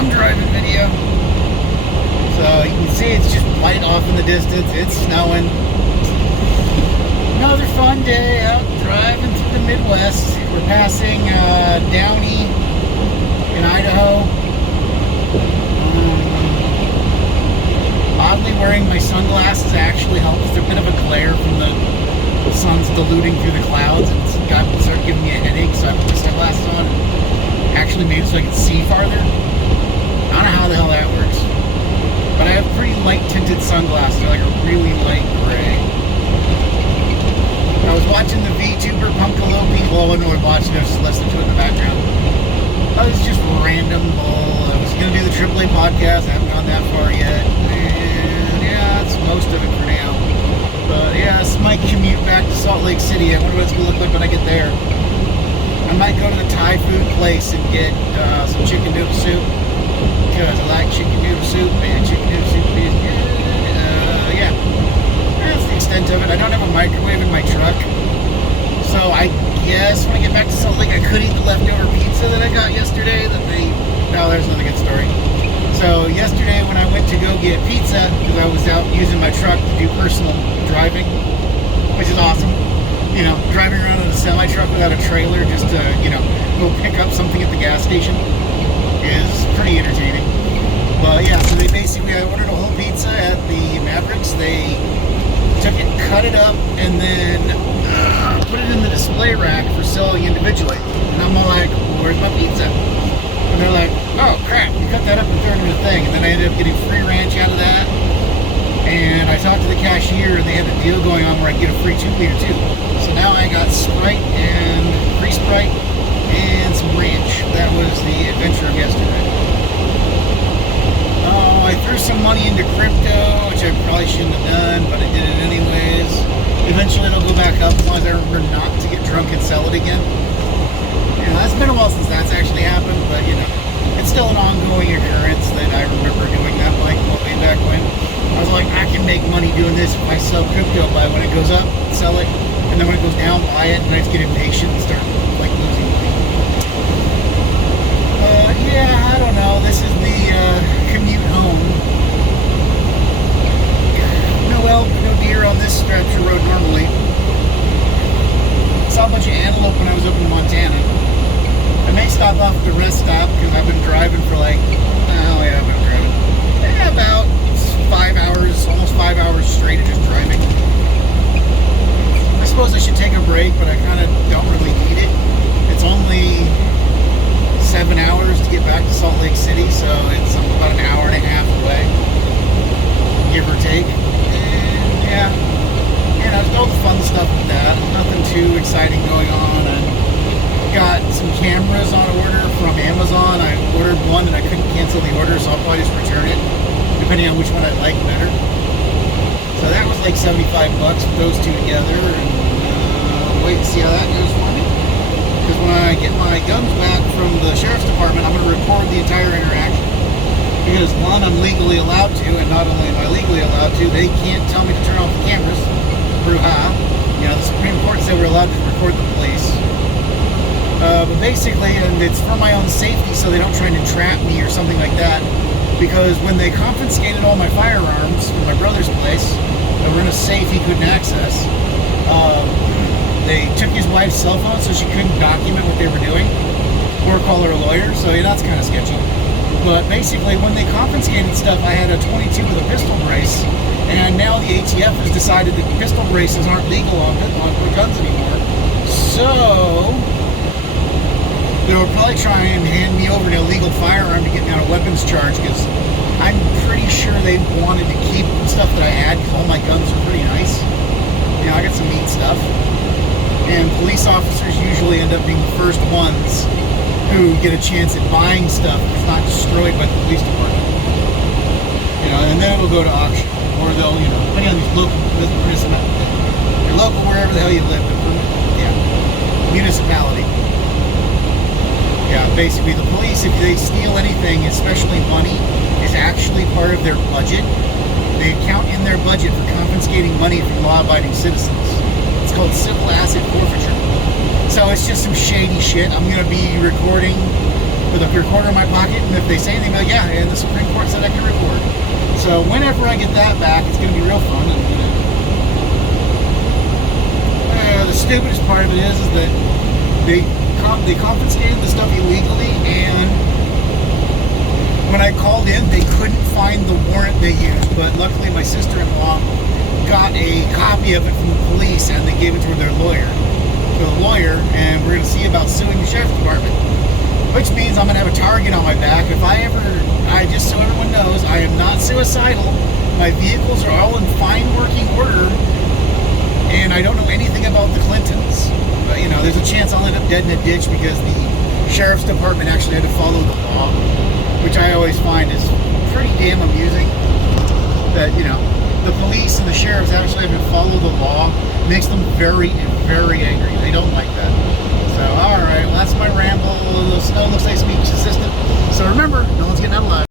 fun driving video. So you can see it's just light off in the distance. It's snowing. Another fun day out driving through the Midwest. We're passing Downey in Idaho. Oddly, wearing my sunglasses actually helps. There's a bit of a glare from the sun's diluting through the clouds, and it's started giving me a headache, so I put my sunglasses on and actually made it so I could see farther. I don't know how the hell that works, but I have pretty light tinted sunglasses. They're like a really light gray. I was watching the VTuber Punkalope. Well, I wasn't watching it, I was just listening to it in the background. I was just random bull. I was going to do the AAA podcast. I haven't gone that far yet. And yeah, that's most of it for now. But yeah, it's my commute back to Salt Lake City. I wonder what it's going to look like when I get there. I might go to the Thai food place and get some chicken noodle soup. Because I like chicken noodle soup, and chicken noodle soup is good. Yeah, that's the extent of it. I don't have a microwave in my truck. So I guess when I get back to Salt Lake, I could eat the leftover pizza that I got yesterday. No, there's another good story. So yesterday when I went to go get pizza, because I was out using my truck to do personal driving, which is awesome. You know, driving around in a semi-truck without a trailer just to, you know, go pick up something at the gas station is pretty entertaining. But yeah, so I ordered a whole pizza at the Mavericks. They took it, cut it up, and then put it in the display rack for selling individually. And I'm all like, where's my pizza? And they're like, oh crap, you cut that up and threw it in the thing. And then I ended up getting free ranch out of that. And I talked to the cashier, and they had a deal going on where I get a free 2-liter too. So now I got Sprite and free Sprite and some ranch. That was the adventure of yesterday. Oh, I threw some money into crypto, which I probably shouldn't have done, but I did it anyways. Eventually it'll go back up as long as I remember not to get drunk and sell it again. You know, that's been a while since that's actually happened, but you know, it's still an ongoing occurrence that I remember doing that like way back when. I was like, I can make money doing this if I sell crypto, buy when it goes up, sell it, and then when it goes down, buy it, and I just get impatient and start like losing money. Yeah, I don't know. This is the commute home. No elk, no deer on this stretch of road normally. Saw a bunch of antelope when I was up in Montana. I may stop off at the rest stop because I've been driving for like, about 5 hours, almost 5 hours straight of just driving. I suppose I should take a break, but I kind of don't really need it. It's only 7 hours to get back to Salt Lake City, so it's about an hour and a half away, give or take. And yeah, you know, all the fun stuff with that. Nothing too exciting going on. And got some cameras on order from Amazon. I ordered one and I couldn't cancel the order, so I'll probably just return it, depending on which one I like better. So that was like $75 with those two together, and wait and see how that goes for me. Because when I get my guns back from the sheriff's department, I'm going to record the entire interaction. Because one, I'm legally allowed to, and not only am I legally allowed to, they can't tell me to turn off the cameras. Brouhaha. You know, the Supreme Court said we're allowed to record the police. But basically, and it's for my own safety, so they don't try and entrap me or something like that. Because when they confiscated all my firearms from my brother's place that were in a safe he couldn't access, they took his wife's cell phone so she couldn't document what they were doing or call her a lawyer, so yeah, that's kind of sketchy. But basically, when they confiscated stuff, I had a 22 with a pistol brace, and now the ATF has decided that pistol braces aren't legal on guns anymore. So they'll probably try and hand me over an illegal firearm to get me on a weapons charge, because I'm pretty sure they wanted to keep the stuff that I had, because all my guns are pretty nice. You know, I got some neat stuff. And police officers usually end up being the first ones who get a chance at buying stuff that's not destroyed by the police department. You know, and then it'll go to auction. Or they'll, you know, depending on these local, your local, wherever the hell you live, yeah, municipality. Yeah, basically the police, if they steal anything, especially money, is actually part of their budget. They account in their budget for confiscating money from law-abiding citizens. It's called civil asset forfeiture. So it's just some shady shit. I'm going to be recording with a recorder in my pocket, and if they say anything, yeah, and the Supreme Court said I can record. So whenever I get that back, it's going to be real fun. And the stupidest part of it is that they confiscated the stuff illegally, and when I called in, they couldn't find the warrant they used. But luckily, my sister-in-law got a copy of it from the police, and they gave it to their lawyer. And we're going to see about suing the sheriff's department, which means I'm going to have a target on my back. Just so everyone knows, I am not suicidal. My vehicles are all in fine working order, and I don't know anything about the Clintons. But, there's a chance I'll end up dead in a ditch because the sheriff's department actually had to follow the law, which I always find is pretty damn amusing. That, the police and the sheriffs actually have to follow the law makes them very, very angry. They don't like that. So, alright, well, that's my ramble. The snow looks like it's going to be